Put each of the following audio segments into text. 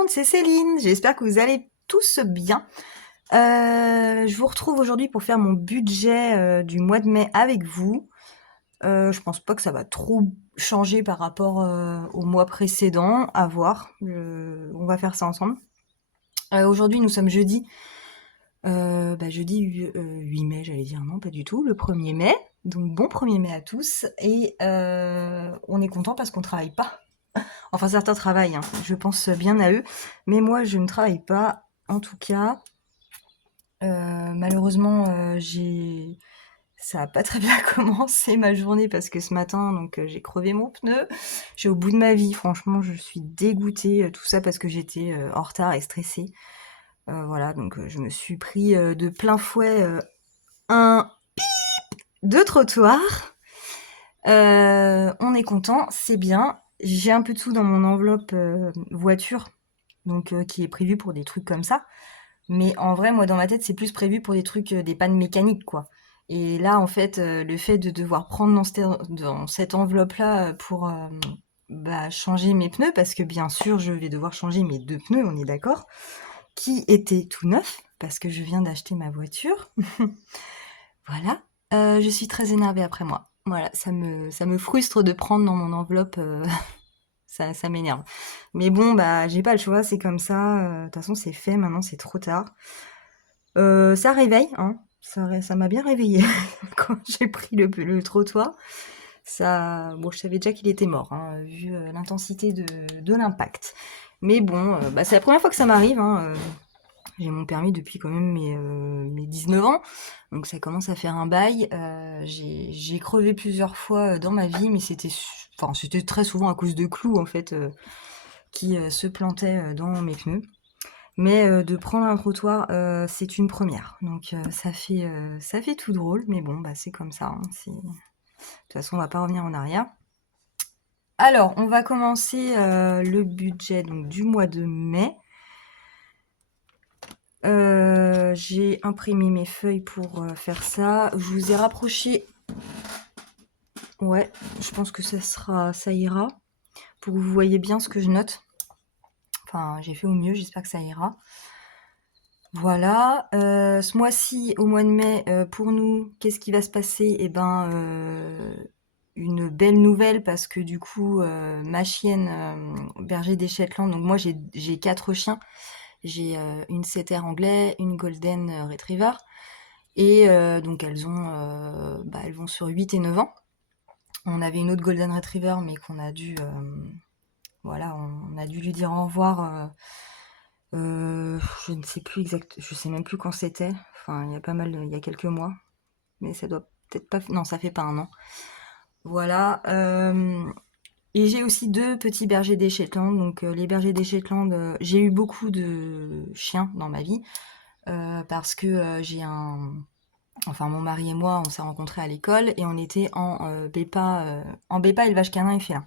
monde, c'est Céline. J'espère que vous allez tous bien. Je vous retrouve aujourd'hui pour faire mon budget du mois de mai avec vous. Je pense pas que ça va trop changer par rapport au mois précédent. À voir. On va faire ça ensemble. Aujourd'hui, nous sommes jeudi. Jeudi 8 mai, j'allais dire non, pas du tout. Le 1er mai. Donc bon 1er mai à tous. Et on est content parce qu'on travaille pas. Enfin, certains travaillent, hein. Je pense bien à eux. Mais moi, je ne travaille pas. En tout cas, malheureusement, ça a pas très bien commencé ma journée parce que ce matin, donc j'ai crevé mon pneu. J'ai au bout de ma vie. Franchement, je suis dégoûtée. Tout ça parce que j'étais en retard et stressée. Voilà, donc je me suis pris de plein fouet un de trottoir. On est content, c'est bien. J'ai un peu de sous dans mon enveloppe voiture, donc qui est prévu pour des trucs comme ça. Mais en vrai, moi, dans ma tête, c'est plus prévu pour des trucs, des pannes mécaniques, quoi. Et là, en fait, le fait de devoir prendre dans cette enveloppe-là pour changer mes pneus, parce que bien sûr, je vais devoir changer mes 2 pneus, on est d'accord, qui étaient tout neufs, parce que je viens d'acheter ma voiture. Voilà. Je suis très énervée après moi. Voilà, ça me frustre de prendre dans mon enveloppe. Ça m'énerve. Mais bon, bah, j'ai pas le choix, c'est comme ça. De toute façon, c'est fait, maintenant, c'est trop tard. Ça réveille, hein. Ça m'a bien réveillée quand j'ai pris le trottoir. Bon, je savais déjà qu'il était mort, hein, vu l'intensité de l'impact. Mais bon, c'est la première fois que ça m'arrive, hein. J'ai mon permis depuis quand même mes 19 ans, donc ça commence à faire un bail. J'ai crevé plusieurs fois dans ma vie, mais c'était très souvent à cause de clous en fait qui se plantaient dans mes pneus. Mais de prendre un trottoir, c'est une première. Donc ça fait tout drôle, mais bon, bah c'est comme ça, hein. De toute façon, on va pas revenir en arrière. Alors, on va commencer le budget donc du mois de mai. J'ai imprimé mes feuilles pour faire ça. Je vous ai rapproché. Ouais, je pense que ça ira pour que vous voyez bien ce que je note. Enfin, j'ai fait au mieux, j'espère que ça ira. Voilà. Ce mois-ci, au mois de mai, pour nous, qu'est-ce qui va se passer? Eh ben, une belle nouvelle parce que du coup, ma chienne berger des Shetland. Donc moi, j'ai 4 chiens. J'ai une setter anglais, une golden retriever. Et donc elles vont sur 8 et 9 ans. On avait une autre golden retriever, mais qu'on a dû, voilà, on a dû lui dire au revoir. Je ne sais plus je sais même plus quand c'était. Enfin, il y a quelques mois, mais ça doit peut-être pas, non, ça fait pas un an. Voilà. Et j'ai aussi 2 petits bergers des Shetland. Donc les bergers des Shetland, j'ai eu beaucoup de chiens dans ma vie parce que enfin mon mari et moi, on s'est rencontrés à l'école et on était en BEPA élevage canin et félin.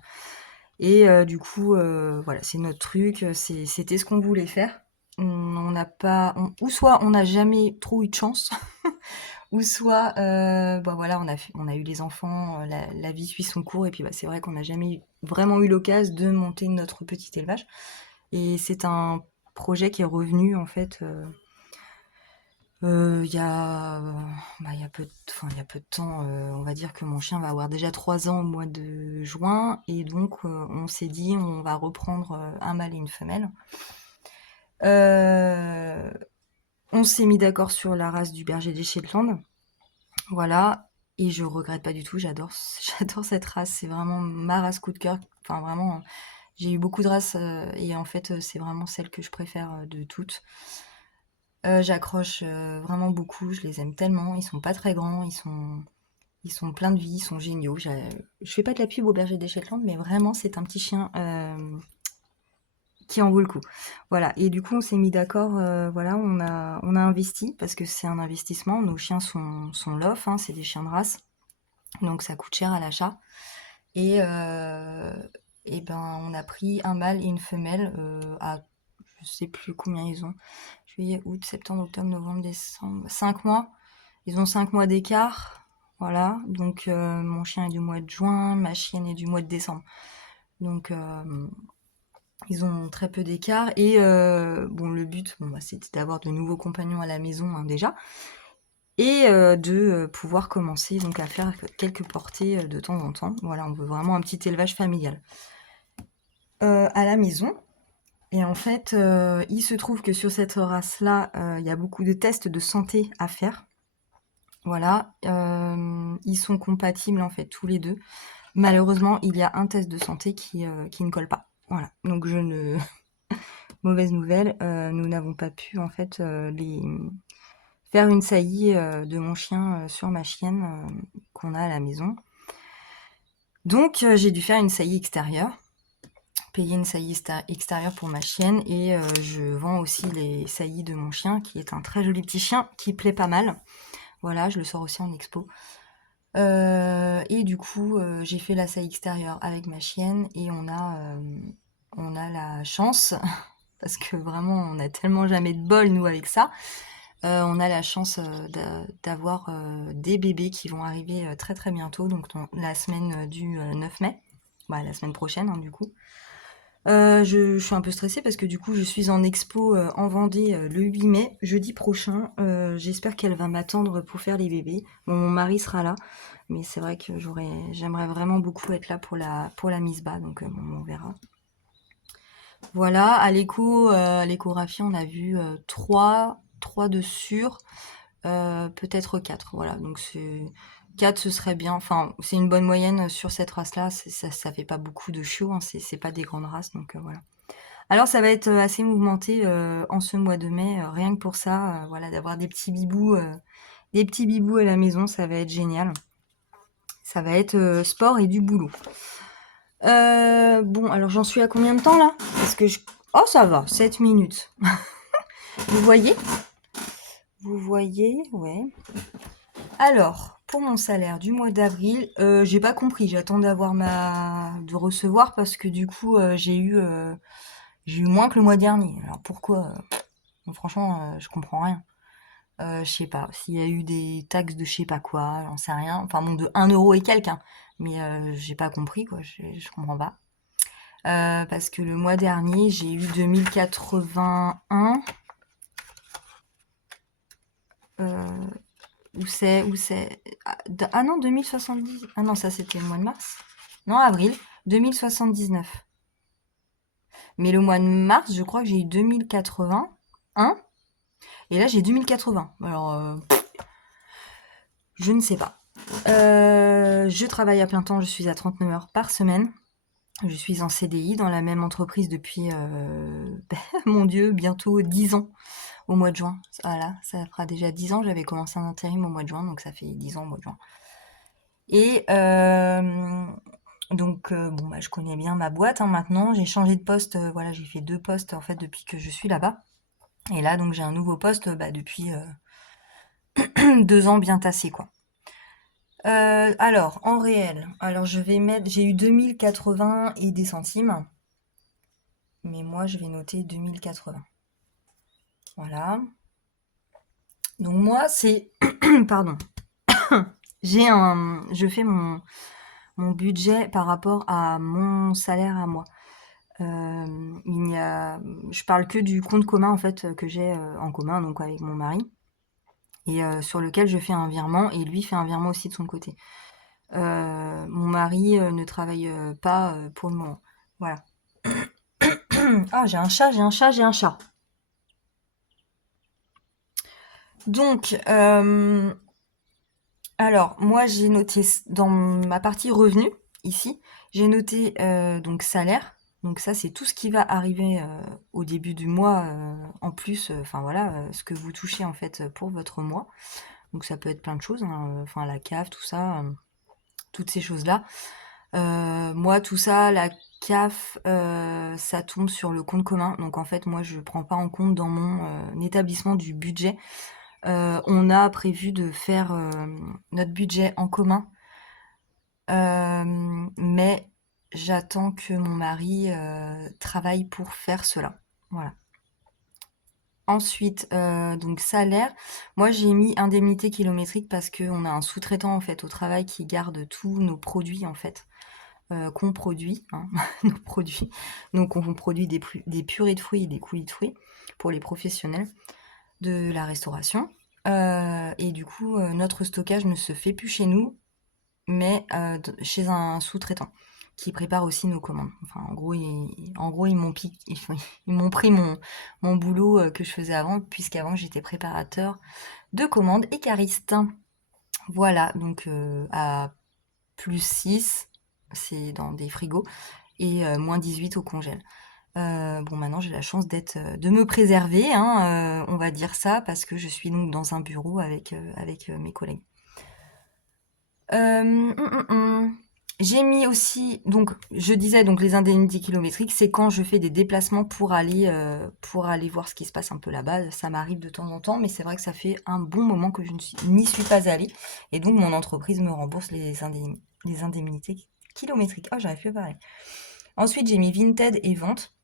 Et du coup, voilà, c'est notre truc, c'était ce qu'on voulait faire. On n'a pas, ou soit on n'a jamais trop eu de chance, ou soit, voilà, on a eu les enfants, la vie suit son cours, et puis c'est vrai qu'on n'a jamais vraiment eu l'occasion de monter notre petit élevage. Et c'est un projet qui est revenu en fait. Il y a il y a peu de temps, on va dire que mon chien va avoir déjà 3 ans au mois de juin, et donc on s'est dit on va reprendre un mâle et une femelle. Euh, on s'est mis d'accord sur la race du berger des Shetland, voilà, et je regrette pas du tout. J'adore, j'adore cette race. C'est vraiment ma race coup de cœur. Enfin vraiment, j'ai eu beaucoup de races et en fait c'est vraiment celle que je préfère de toutes. J'accroche vraiment beaucoup, je les aime tellement. Ils sont pas très grands, ils sont pleins de vie, ils sont géniaux. Je fais pas de la pub au berger des Shetland, mais vraiment, c'est un petit chien qui en vaut le coup. Voilà. Et du coup, on s'est mis d'accord. Voilà, on a investi parce que c'est un investissement. Nos chiens sont lof, hein, c'est des chiens de race, donc ça coûte cher à l'achat. Et, on a pris un mâle et une femelle à je sais plus combien ils ont. Juillet, août, septembre, octobre, novembre, décembre. 5 mois. Ils ont 5 mois d'écart. Voilà. Donc, mon chien est du mois de juin, ma chienne est du mois de décembre. Donc, Ils ont très peu d'écart et bon, le but, bon, bah, c'était d'avoir de nouveaux compagnons à la maison, hein, déjà, et de pouvoir commencer donc à faire quelques portées de temps en temps. Voilà, on veut vraiment un petit élevage familial à la maison. Et en fait, il se trouve que sur cette race-là, il y a beaucoup de tests de santé à faire. Voilà, ils sont compatibles en fait tous les deux. Malheureusement, il y a un test de santé qui ne colle pas. Voilà, donc je ne mauvaise nouvelle, nous n'avons pas pu en fait les faire une saillie de mon chien sur ma chienne qu'on a à la maison. Donc j'ai dû faire une saillie extérieure, payer une saillie extérieure pour ma chienne et je vends aussi les saillies de mon chien qui est un très joli petit chien qui plaît pas mal. Voilà, je le sors aussi en expo. Et du coup, j'ai fait la saillie extérieure avec ma chienne et on a la chance, parce que vraiment on a tellement jamais de bol nous avec ça, on a la chance d'avoir des bébés qui vont arriver très très bientôt, donc la semaine du 9 mai, bah, la semaine prochaine hein, du coup. Je suis un peu stressée parce que du coup je suis en expo en Vendée le 8 mai, jeudi prochain. J'espère qu'elle va m'attendre pour faire les bébés. Bon, mon mari sera là, mais c'est vrai que j'aimerais vraiment beaucoup être là pour la mise bas, donc bon, on verra. Voilà, à l'échographie, on a vu trois de sûrs, peut-être quatre. Voilà, donc c'est 4, ce serait bien. Enfin, c'est une bonne moyenne sur cette race-là. Ça fait pas beaucoup de chiots, hein, c'est pas des grandes races, donc voilà. Alors ça va être assez mouvementé en ce mois de mai, rien que pour ça, voilà, d'avoir des petits bibous à la maison, ça va être génial. Ça va être sport et du boulot. Bon, alors j'en suis à combien de temps là? Parce que oh ça va, 7 minutes. Vous voyez? Vous voyez, ouais. Alors, pour mon salaire du mois d'avril, j'ai pas compris. J'attends de recevoir parce que du coup j'ai eu moins que le mois dernier. Alors pourquoi? Franchement, je comprends rien. Je sais pas, s'il y a eu des taxes de je sais pas quoi, j'en sais rien. Enfin bon, de 1 € et quelques, hein. Mais j'ai pas compris, quoi, je comprends pas. Parce que le mois dernier, j'ai eu 2081. Euh, où c'est ah non, 2070. Ah non, ça c'était le mois de mars. Non, avril. 2079. Mais le mois de mars, je crois que j'ai eu 2081. Et là, j'ai 2080. Alors, je ne sais pas. Je travaille à plein temps, je suis à 39 heures par semaine. Je suis en CDI dans la même entreprise depuis, mon Dieu, bientôt 10 ans au mois de juin. Voilà, ça fera déjà 10 ans. J'avais commencé un intérim au mois de juin, donc ça fait 10 ans au mois de juin. Et donc, bon, bah, je connais bien ma boîte hein, maintenant. J'ai changé de poste, voilà, j'ai fait 2 postes en fait depuis que je suis là-bas. Et là, donc, j'ai un nouveau poste bah, depuis 2 ans bien tassé, quoi. Alors, en réel, alors je vais mettre, j'ai eu 2080 et des centimes, mais moi je vais noter 2080. Voilà. Donc moi c'est, pardon, je fais mon budget par rapport à mon salaire à moi. Je parle que du compte commun en fait que j'ai en commun donc avec mon mari et sur lequel je fais un virement et lui fait un virement aussi de son côté. Mon mari ne travaille pas pour le moment. Voilà. Ah, j'ai un chat, j'ai un chat, j'ai un chat. Donc, alors, moi, j'ai noté dans ma partie revenus, ici, j'ai noté donc salaire. Donc ça, c'est tout ce qui va arriver au début du mois, en plus, enfin voilà, ce que vous touchez en fait pour votre mois. Donc ça peut être plein de choses, hein, enfin la CAF, tout ça, toutes ces choses-là. Moi, tout ça, la CAF, ça tombe sur le compte commun. Donc en fait, moi, je prends pas en compte dans mon établissement du budget. On a prévu de faire notre budget en commun, mais j'attends que mon mari travaille pour faire cela. Voilà. Ensuite, donc salaire. Moi, j'ai mis indemnité kilométrique parce qu'on a un sous-traitant en fait au travail qui garde tous nos produits en fait. qu'on produit, hein, nos produits. Donc on produit des purées de fruits et des coulis de fruits pour les professionnels de la restauration. Et du coup, notre stockage ne se fait plus chez nous, mais chez un sous-traitant qui prépare aussi nos commandes. Enfin, en gros, ils m'ont pris mon boulot que je faisais avant, puisqu'avant j'étais préparateur de commandes et cariste. Voilà, donc à +6, c'est dans des frigos, et -18 au congèle. Bon, maintenant j'ai la chance de me préserver, hein, on va dire ça, parce que je suis donc dans un bureau avec mes collègues. J'ai mis aussi, donc je disais donc les indemnités kilométriques, c'est quand je fais des déplacements pour aller voir ce qui se passe un peu là-bas. Ça m'arrive de temps en temps, mais c'est vrai que ça fait un bon moment que je n'y suis pas allée, et donc mon entreprise me rembourse les indemnités kilométriques. Oh, j'arrive plus à parler. Ensuite, j'ai mis Vinted et vente.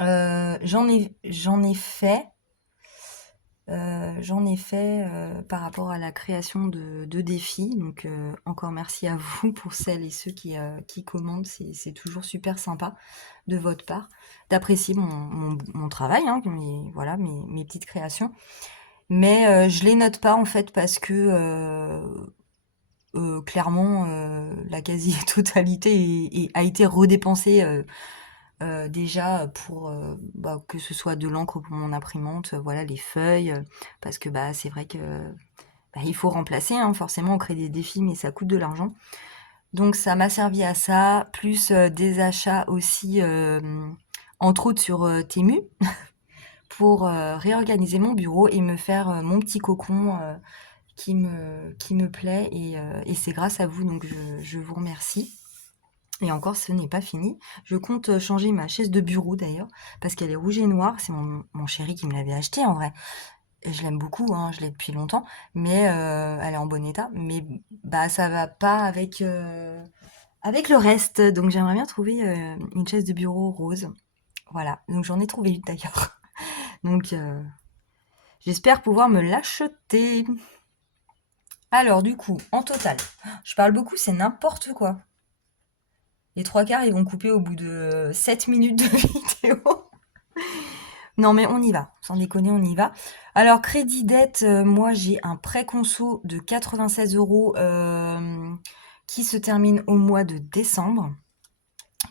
J'en ai fait. Par rapport à la création de défis. Donc, encore merci à vous pour celles et ceux qui commandent. C'est toujours super sympa de votre part d'apprécier mon travail, hein, voilà, mes petites créations. Mais je les note pas en fait parce que clairement la quasi-totalité a été redépensée déjà pour que ce soit de l'encre pour mon imprimante, voilà les feuilles, parce que bah c'est vrai que il faut remplacer, hein, forcément on crée des défis mais ça coûte de l'argent. Donc ça m'a servi à ça, plus des achats aussi, entre autres sur Temu, pour réorganiser mon bureau et me faire mon petit cocon qui me plaît, et c'est grâce à vous, donc je vous remercie. Et encore, ce n'est pas fini. Je compte changer ma chaise de bureau d'ailleurs, parce qu'elle est rouge et noire. C'est mon chéri qui me l'avait achetée en vrai. Et je l'aime beaucoup, hein, je l'ai depuis longtemps, mais elle est en bon état. Mais bah ça va pas avec le reste. Donc j'aimerais bien trouver une chaise de bureau rose. Voilà, donc j'en ai trouvé une d'ailleurs. Donc j'espère pouvoir me l'acheter. Alors du coup, en total, je parle beaucoup, c'est n'importe quoi. Les trois quarts, ils vont couper au bout de 7 minutes de vidéo. Non, mais on y va. Sans déconner, on y va. Alors, crédit dette, moi, j'ai un prêt conso de 96 euros qui se termine au mois de décembre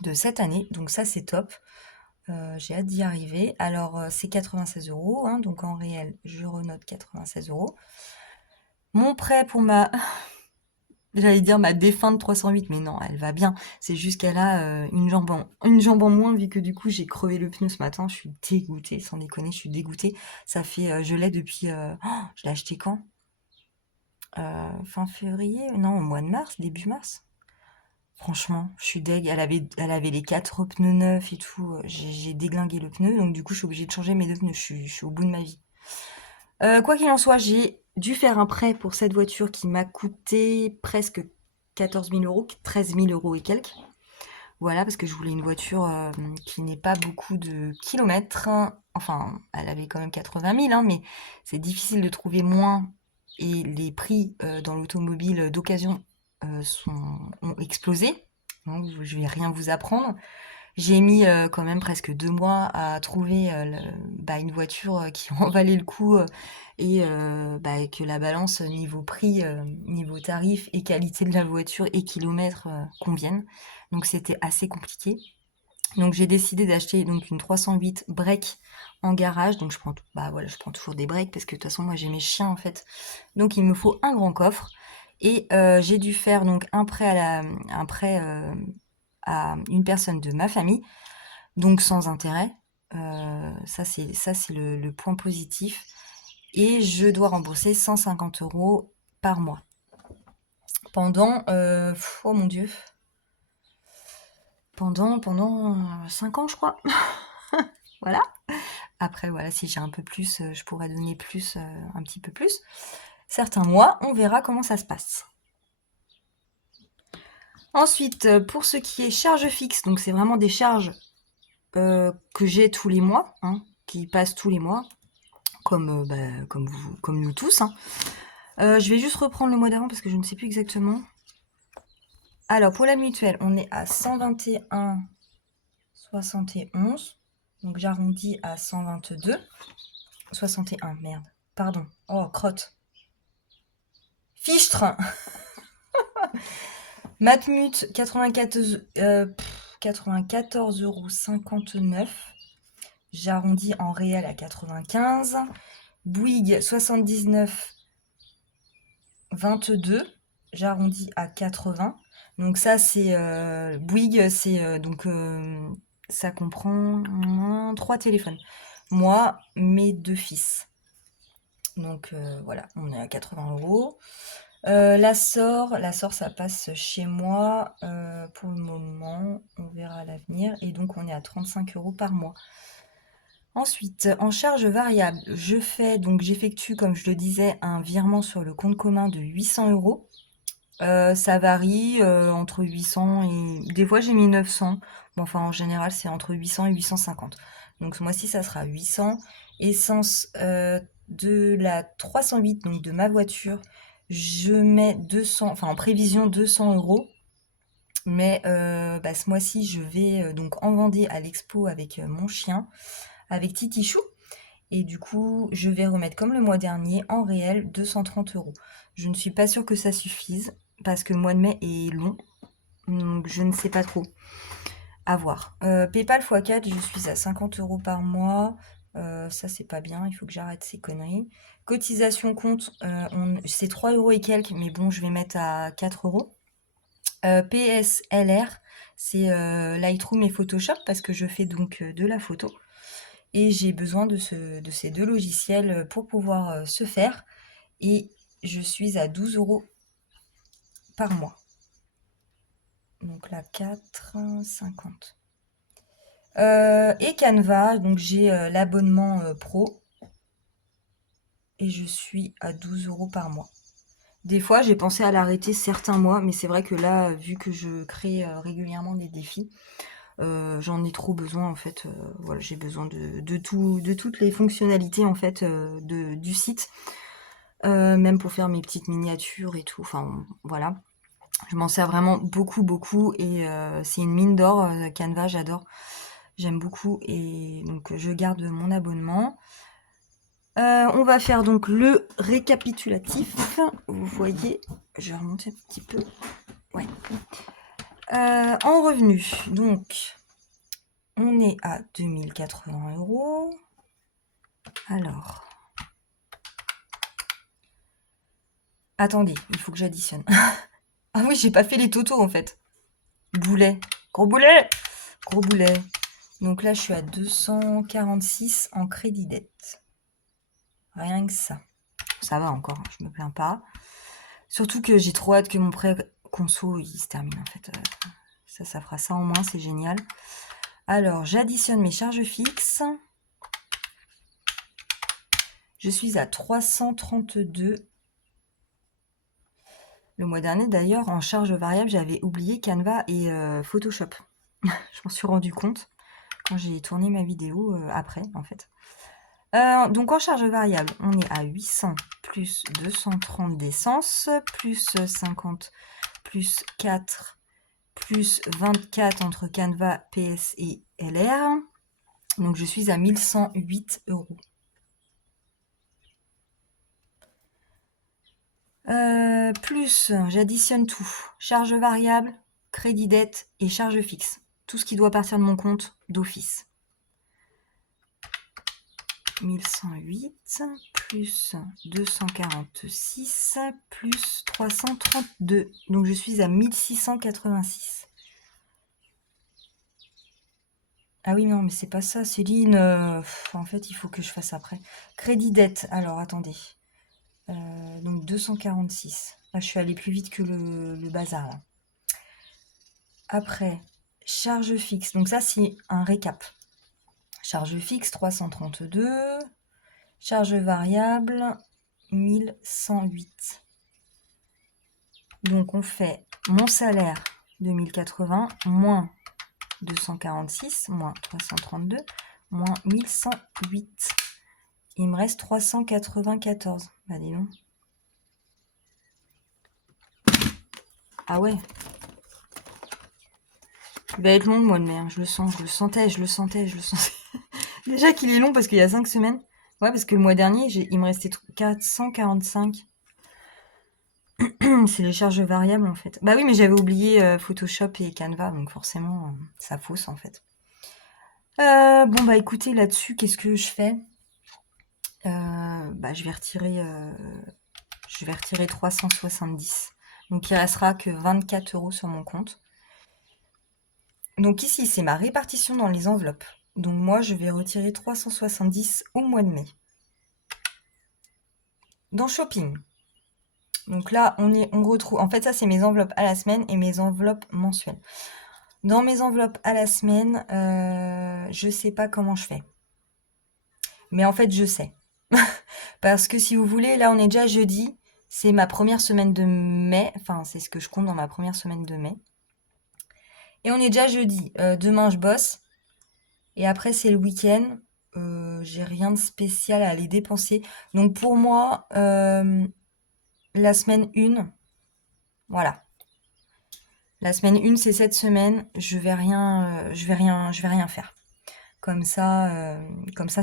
de cette année. Donc, ça, c'est top. J'ai hâte d'y arriver. Alors, c'est 96 euros. Hein, donc, en réel, je renote 96 euros. Mon prêt pour j'allais dire ma défunte 308, mais non, elle va bien. C'est juste qu'elle a une jambe en moins, vu que du coup j'ai crevé le pneu ce matin. Je suis dégoûtée, sans déconner, je suis dégoûtée. Ça fait, je l'ai depuis, je l'ai acheté quand? Fin février? Non, au mois de mars, début mars. Franchement, je suis deg. Elle avait les quatre pneus neufs et tout. J'ai déglingué le pneu, donc du coup je suis obligée de changer mes deux pneus. Je suis au bout de ma vie. Quoi qu'il en soit, j'ai dû faire un prêt pour cette voiture qui m'a coûté presque 14 000 euros, 13 000 euros et quelques. Voilà, parce que je voulais une voiture qui n'ait pas beaucoup de kilomètres. Enfin, elle avait quand même 80 000, hein, mais c'est difficile de trouver moins. Et les prix dans l'automobile d'occasion ont explosé. Donc, je vais rien vous apprendre. J'ai mis quand même presque 2 mois à trouver une voiture qui en valait le coup, et que la balance niveau prix, niveau tarif et qualité de la voiture et kilomètres conviennent. Donc c'était assez compliqué. Donc j'ai décidé d'acheter donc une 308 break en garage. Donc voilà, je prends toujours des breaks parce que de toute façon moi j'ai mes chiens en fait. Donc il me faut un grand coffre, et j'ai dû faire donc un prêt à une personne de ma famille, donc sans intérêt. Ça c'est le point positif. Et je dois rembourser 150 euros par mois pendant, oh mon Dieu, pendant 5 ans, je crois. Voilà. Après, voilà, si j'ai un peu plus, je pourrais donner plus, un petit peu plus. Certains mois, on verra comment ça se passe. Ensuite, pour ce qui est charges fixes, donc c'est vraiment des charges que j'ai tous les mois, hein, qui passent tous les mois, comme nous tous, hein. Je vais juste reprendre le mois d'avant parce que je ne sais plus exactement. Alors, pour la mutuelle, on est à 121,71. Donc, j'arrondis à 122. 61, merde. Pardon. Oh, crotte. Fichtre. Matmut, 94,59 €. J'arrondis en réel à 95. Bouygues, 79,22. J'arrondis à 80. Donc ça, c'est Bouygues, c'est ça comprend 3 téléphones. Moi, mes 2 fils. Donc voilà, on est à 80 €. La SOR, ça passe chez moi pour le moment. On verra à l'avenir. Et donc, on est à 35 € par mois. Ensuite, en charge variable, j'effectue, comme je le disais, un virement sur le compte commun de 800 €. Ça varie entre 800 et... Des fois, j'ai mis 900. Bon, enfin, en général, c'est entre 800 et 850. Donc, ce mois-ci, ça sera 800. Essence de la 308, donc de ma voiture, je mets 200, enfin, en prévision, 200 €. Mais ce mois-ci, je vais donc en Vendée à l'expo avec mon chien, avec Titichou. Et du coup, je vais remettre comme le mois dernier, en réel, 230 €. Je ne suis pas sûre que ça suffise, parce que le mois de mai est long, donc je ne sais pas trop. À voir. PayPal x4, je suis à 50 € par mois. Ça, c'est pas bien, il faut que j'arrête ces conneries. Cotisation compte, c'est 3 € et quelques, mais bon, je vais mettre à 4 €. PSLR, c'est Lightroom et Photoshop, parce que je fais donc de la photo. Et j'ai besoin de ces deux logiciels pour pouvoir se faire. Et je suis à 12 € par mois. Donc là, 4,50. Et Canva, donc j'ai l'abonnement pro. Et je suis à 12 € par mois. Des fois, j'ai pensé à l'arrêter certains mois, mais c'est vrai que là, vu que je crée régulièrement des défis, j'en ai trop besoin en fait. Voilà, j'ai besoin de toutes les fonctionnalités en fait du site, même pour faire mes petites miniatures et tout. Enfin voilà, je m'en sers vraiment beaucoup beaucoup et c'est une mine d'or. Canva, j'adore, j'aime beaucoup et donc je garde mon abonnement. On va faire donc le récapitulatif. Vous voyez, je vais remonter un petit peu. Ouais. En revenu, donc on est à 2080 €. Alors, attendez, il faut que j'additionne. Ah oui, j'ai pas fait les totaux en fait. Boulet, gros boulet, gros boulet. Donc là, je suis à 246 en crédit dette. Rien que ça. Ça va encore, je me plains pas. Surtout que j'ai trop hâte que mon prêt conso il se termine en fait. Ça fera ça en moins, c'est génial. Alors, j'additionne mes charges fixes. Je suis à 332. Le mois dernier, d'ailleurs, en charge variable, j'avais oublié Canva et Photoshop. Je m'en suis rendu compte quand j'ai tourné ma vidéo après, en fait. Donc, en charge variable, on est à 800 plus 230 d'essence, plus 50 plus 4 plus 24 entre Canva, PS et LR. Donc, je suis à 1108 €. Plus, j'additionne tout. Charge variable, crédit dette et charge fixe. Tout ce qui doit partir de mon compte d'office. 1108 plus 246 plus 332. Donc je suis à 1686. Ah oui, non, mais c'est pas ça, Céline. En fait, il faut que je fasse après. Crédit dette. Alors, attendez. Donc 246. Là, je suis allée plus vite que le bazar, là. Après, charge fixe. Donc ça, c'est un récap. Charge fixe, 332. Charge variable, 1108. Donc on fait mon salaire, 2080, moins 246, moins 332, moins 1108. Il me reste 394. Bah dis donc. Ah ouais. Il va être long le mois de mai, hein. Je le sens, je le sentais, je le sentais, je le sentais. Déjà qu'il est long parce qu'il y a 5 semaines. Ouais, parce que le mois dernier, il me restait 445. C'est les charges variables en fait. Bah oui, mais j'avais oublié Photoshop et Canva, donc forcément, ça fausse en fait. Bon bah écoutez, là-dessus, qu'est-ce que je fais? Bah je vais retirer 370. Donc il restera que 24 € sur mon compte. Donc ici, c'est ma répartition dans les enveloppes. Donc moi, je vais retirer 370 au mois de mai. Dans Shopping. Donc là, on retrouve... En fait, ça, c'est mes enveloppes à la semaine et mes enveloppes mensuelles. Dans mes enveloppes à la semaine, je sais pas comment je fais. Mais en fait, je sais. Parce que si vous voulez, là, on est déjà jeudi. C'est ma première semaine de mai. Enfin, c'est ce que je compte dans ma première semaine de mai. Et on est déjà jeudi. Demain, je bosse. Et après, c'est le week-end. J'ai rien de spécial à aller dépenser. Donc pour moi, la semaine 1, voilà. La semaine 1, c'est cette semaine. Je vais rien faire. Comme ça,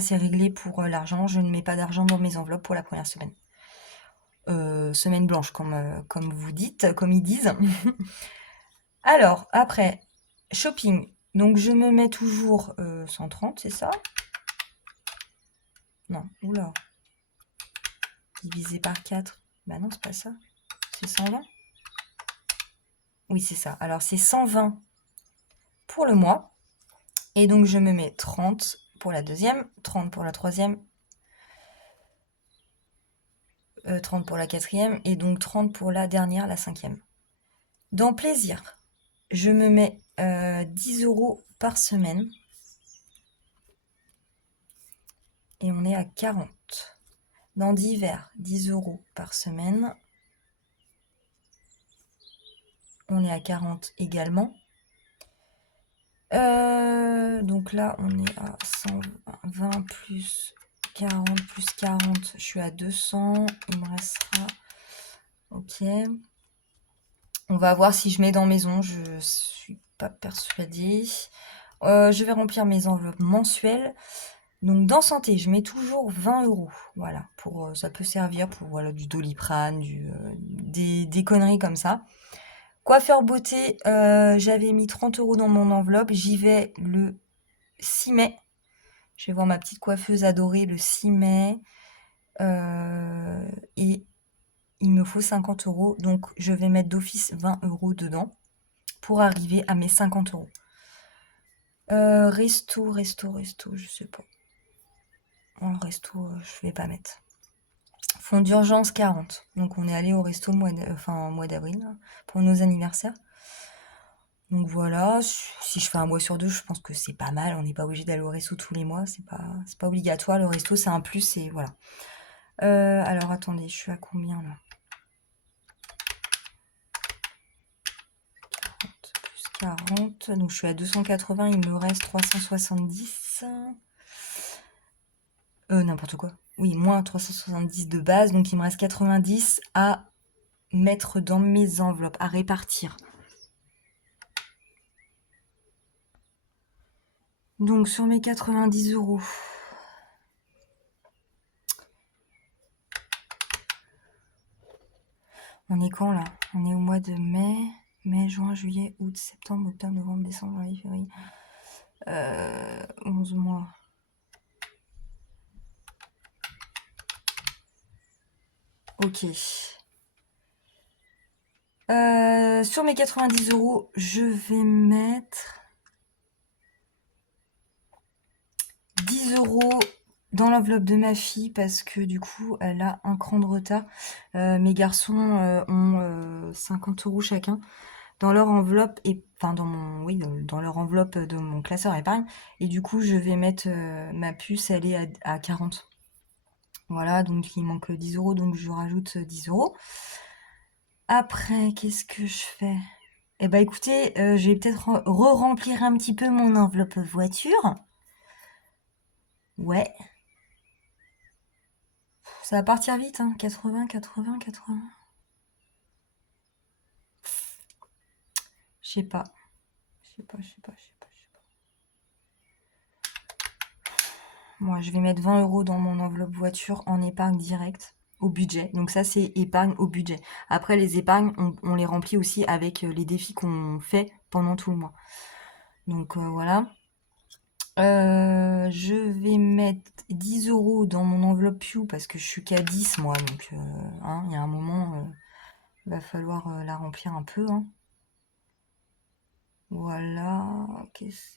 c'est réglé pour l'argent. Je ne mets pas d'argent dans mes enveloppes pour la première semaine. Semaine blanche, comme vous dites, comme ils disent. Alors, après, shopping. Donc, je me mets toujours 130, c'est ça? Non, oula. Divisé par 4. Bah non, c'est pas ça. C'est 120. Oui, c'est ça. Alors, c'est 120 pour le mois. Et donc, je me mets 30 pour la deuxième, 30 pour la troisième, 30 pour la quatrième, et donc 30 pour la dernière, la cinquième. Dans plaisir, je me mets 10 € par semaine. Et on est à 40. Dans divers, 10 € par semaine. On est à 40 également. Donc là, on est à 120 plus 40 plus 40. Je suis à 200. Il me restera... Ok. On va voir si je mets dans maison. Je suis pas persuadée. Je vais remplir mes enveloppes mensuelles. Donc dans santé, je mets toujours 20 €. Voilà, ça peut servir pour voilà, du Doliprane, des conneries comme ça. Coiffeur beauté, j'avais mis 30 € dans mon enveloppe. J'y vais le 6 mai. Je vais voir ma petite coiffeuse adorée le 6 mai. Et il me faut 50 €. Donc je vais mettre d'office 20 € dedans pour arriver à mes 50 €. Resto, je sais pas. En resto, je vais pas mettre. Fonds d'urgence 40. Donc on est allé au resto mois d'avril pour nos anniversaires. Donc voilà, si je fais un mois sur deux, je pense que c'est pas mal. On n'est pas obligé d'aller au resto tous les mois, c'est pas obligatoire. Le resto c'est un plus et voilà. Alors attendez, je suis à combien là? 40 plus 40, donc je suis à 280, il me reste 370. N'importe quoi. Oui, moins 370 de base, donc il me reste 90 à mettre dans mes enveloppes, à répartir. Donc sur mes 90 €, on est quand là? On est au mois de mai, juin, juillet, août, septembre, octobre, novembre, décembre, janvier, février. 11 mois. Ok. Sur mes 90 €, je vais mettre 10 € dans l'enveloppe de ma fille parce que du coup, elle a un cran de retard. Mes garçons ont 50 € chacun dans leur enveloppe et enfin dans leur enveloppe de mon classeur épargne. Et du coup, je vais mettre ma puce, elle est à 40. Voilà, donc il manque 10 €, donc je rajoute 10 €. Après, qu'est-ce que je fais? Eh ben écoutez, je vais peut-être re-remplir un petit peu mon enveloppe voiture. Ouais. Ça va partir vite, hein. 80, 80, 80. Je sais pas. sais pas. Moi, je vais mettre 20 € dans mon enveloppe voiture en épargne directe au budget. Donc ça, c'est épargne au budget. Après, les épargnes, on les remplit aussi avec les défis qu'on fait pendant tout le mois. Donc voilà. Je vais mettre 10 € dans mon enveloppe Pew parce que je suis qu'à 10 moi. Donc hein, il y a un moment, il va falloir la remplir un peu. Hein. Voilà.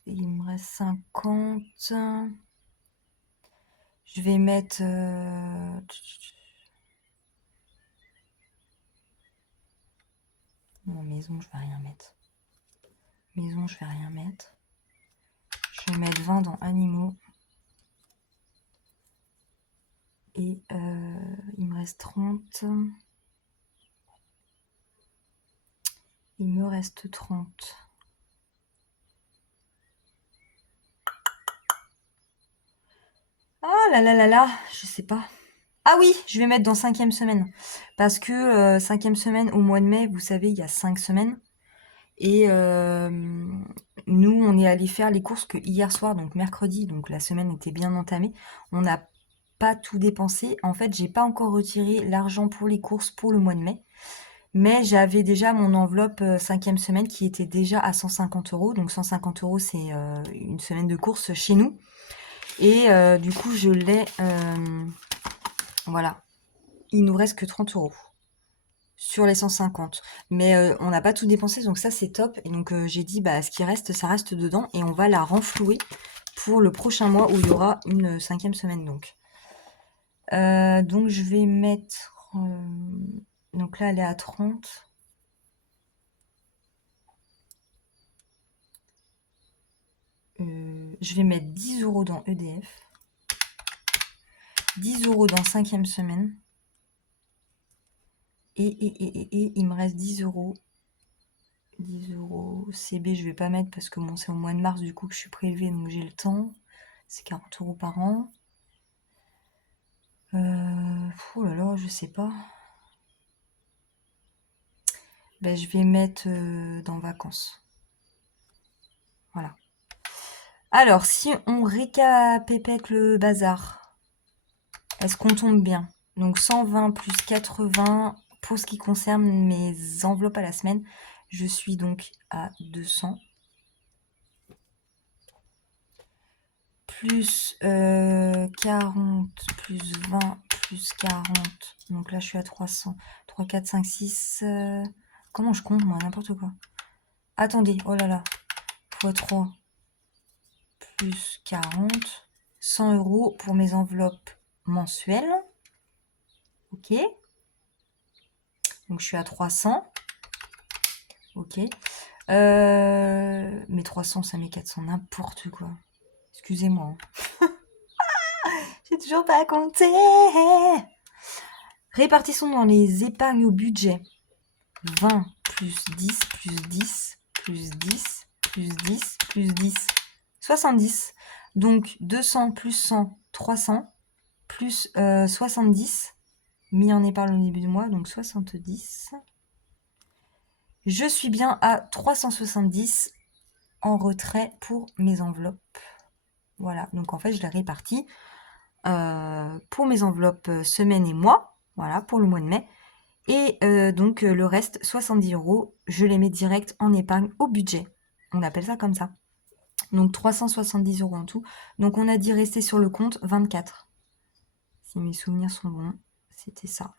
Il me reste 50. Je vais mettre... Non, maison, je vais rien mettre. Maison, je vais rien mettre. Je vais mettre 20 dans animaux. Et il me reste 30. Il me reste 30. Ah là là là là, je sais pas. Ah oui, je vais mettre dans 5e semaine. Parce que 5e semaine au mois de mai, vous savez, il y a 5 semaines. Et nous, on est allé faire les courses que hier soir, donc mercredi, donc la semaine était bien entamée. On n'a pas tout dépensé. En fait, j'ai pas encore retiré l'argent pour les courses pour le mois de mai. Mais j'avais déjà mon enveloppe 5e semaine qui était déjà à 150 €. Donc 150 €, c'est une semaine de courses chez nous. Et du coup, je l'ai... voilà. Il nous reste que 30 € sur les 150. Mais on n'a pas tout dépensé, donc ça, c'est top. Et donc, j'ai dit, bah, ce qui reste, ça reste dedans. Et on va la renflouer pour le prochain mois où il y aura une 5e semaine, donc. Donc, je vais mettre... donc là, elle est à 30. Je vais mettre 10 € dans EDF. 10 € dans 5e semaine. Et il me reste 10 €. 10 € CB, je vais pas mettre parce que bon, c'est au mois de mars du coup que je suis prélevée, donc j'ai le temps. C'est 40 € par an. Oh là là, je sais pas. Ben, je vais mettre dans vacances. Voilà. Alors, si on récapépète le bazar, est-ce qu'on tombe bien? Donc 120 plus 80 pour ce qui concerne mes enveloppes à la semaine. Je suis donc à 200. Plus 40, plus 20, plus 40. Donc là, je suis à 300. 3, 4, 5, 6. Comment je compte, moi? N'importe quoi. Attendez, oh là là. Fois 3, plus 40. 100 € pour mes enveloppes mensuelles. Ok. Donc je suis à 300. Ok. Mais 300, ça met 400, n'importe quoi. Excusez-moi. J'ai toujours pas compté. Répartissons dans les épargnes au budget. 20 plus 10 plus 10 plus 10 plus 10 plus 10. 70. Donc 200 plus 100, 300 plus 70 mis en épargne au début du mois, donc 70. Je suis bien à 370 en retrait pour mes enveloppes. Voilà, donc en fait je les répartis pour mes enveloppes semaine et mois, voilà, pour le mois de mai. Et donc le reste, 70 €, je les mets direct en épargne au budget. On appelle ça comme ça. Donc 370 € en tout. Donc on a dit rester sur le compte 24. Si mes souvenirs sont bons, c'était ça.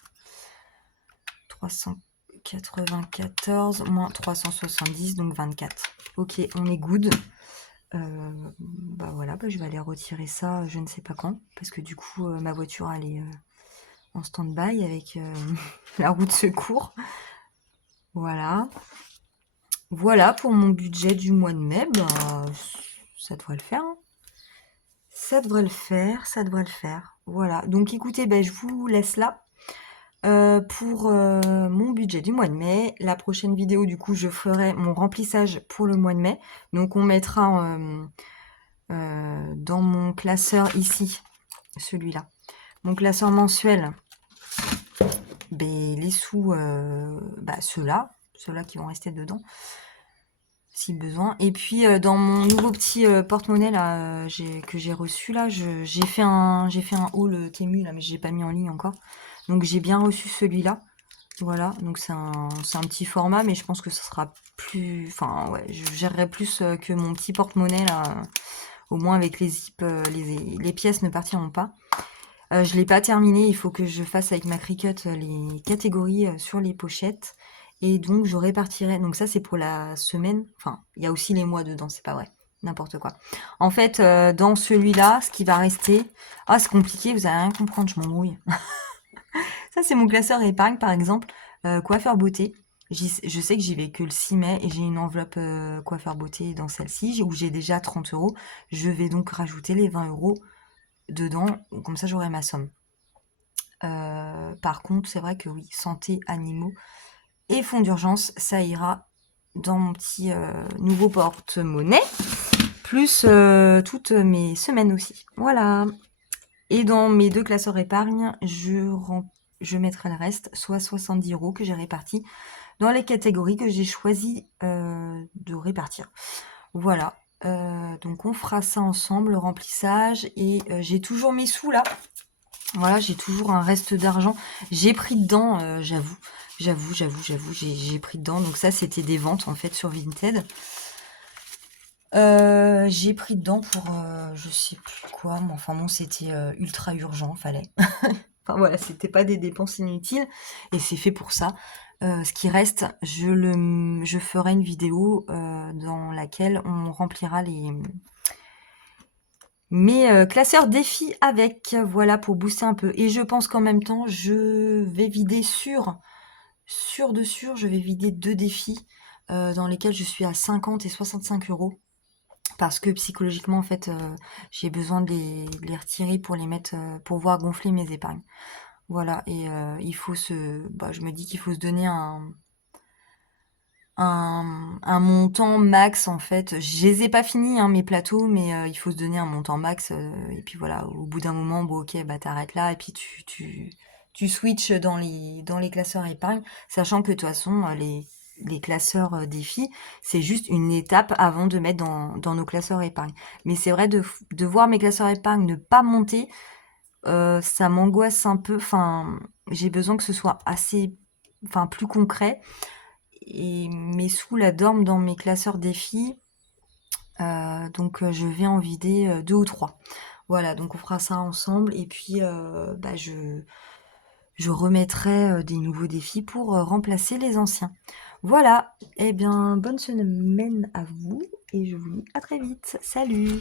394 moins 370, donc 24. Ok, on est good. Bah voilà, bah je vais aller retirer ça je ne sais pas quand. Parce que du coup, ma voiture, elle est en stand-by avec la roue de secours. Voilà. Voilà pour mon budget du mois de mai. Bah, ça devrait le faire. Hein. Ça devrait le faire, ça devrait le faire. Voilà. Donc écoutez, bah, je vous laisse là pour mon budget du mois de mai. La prochaine vidéo, du coup, je ferai mon remplissage pour le mois de mai. Donc on mettra dans mon classeur ici, celui-là, mon classeur mensuel, ben, les sous, ceux-là qui vont rester dedans. si besoin. Et puis dans mon nouveau petit porte-monnaie là que j'ai reçu là, j'ai fait un haul Temu là, mais j'ai pas mis en ligne encore. Donc j'ai bien reçu celui-là. Voilà, donc c'est un petit format, mais je pense que ça sera plus, enfin ouais, je gérerai plus que mon petit porte-monnaie là. Au moins avec les zips, les pièces ne partiront pas. Je l'ai pas terminé, il faut que je fasse avec ma Cricut les catégories sur les pochettes. Et donc je répartirai. Donc ça c'est pour la semaine. Enfin, il y a aussi les mois dedans, c'est pas vrai. N'importe quoi. En fait, dans celui-là, ce qui va rester. Ah, c'est compliqué, vous allez rien comprendre, je m'embrouille. Ça, c'est mon classeur épargne, par exemple. Coiffeur beauté. Je sais que j'y vais que le 6 mai et j'ai une enveloppe coiffeur beauté dans celle-ci où j'ai déjà 30 euros. Je vais donc rajouter les 20 euros dedans, comme ça j'aurai ma somme. Par contre, c'est vrai que oui, santé, animaux et fonds d'urgence, ça ira dans mon petit nouveau porte-monnaie, plus toutes mes semaines aussi. Voilà. Et dans mes deux classeurs épargne, je mettrai le reste, soit 70 euros que j'ai répartis dans les catégories que j'ai choisi de répartir. Voilà. Donc on fera ça ensemble, le remplissage. Et j'ai toujours mes sous là. Voilà, j'ai toujours un reste d'argent. J'ai pris dedans, j'avoue, j'ai pris dedans. Donc ça, c'était des ventes en fait sur Vinted. J'ai pris dedans pour je sais plus quoi, mais enfin bon, c'était ultra urgent, fallait. Enfin voilà, c'était pas des dépenses inutiles et c'est fait pour ça. Ce qui reste, je ferai une vidéo dans laquelle on remplira mes classeurs défis avec, voilà, pour booster un peu. Et je pense qu'en même temps, je vais vider je vais vider deux défis dans lesquels je suis à 50 et 65 euros. Parce que psychologiquement, en fait, j'ai besoin de les retirer pour les mettre, pour voir gonfler mes épargnes. Voilà, et je me dis qu'il faut se donner un montant max en fait. Je les ai pas finis hein, mes plateaux, mais il faut se donner un montant max. Et puis voilà, au bout d'un moment, bon ok, bah t'arrêtes là et puis tu switches dans les classeurs épargne, sachant que de toute façon les classeurs défis, c'est juste une étape avant de mettre dans nos classeurs épargne. Mais c'est vrai de voir mes classeurs épargne ne pas monter, ça m'angoisse un peu. Enfin, j'ai besoin que ce soit assez, enfin plus concret. Et mes sous là dorment dans mes classeurs défis. Donc je vais en vider deux ou trois. Voilà, donc on fera ça ensemble. Et puis je remettrai des nouveaux défis pour remplacer les anciens. Voilà, eh bien bonne semaine à vous et je vous dis à très vite. Salut!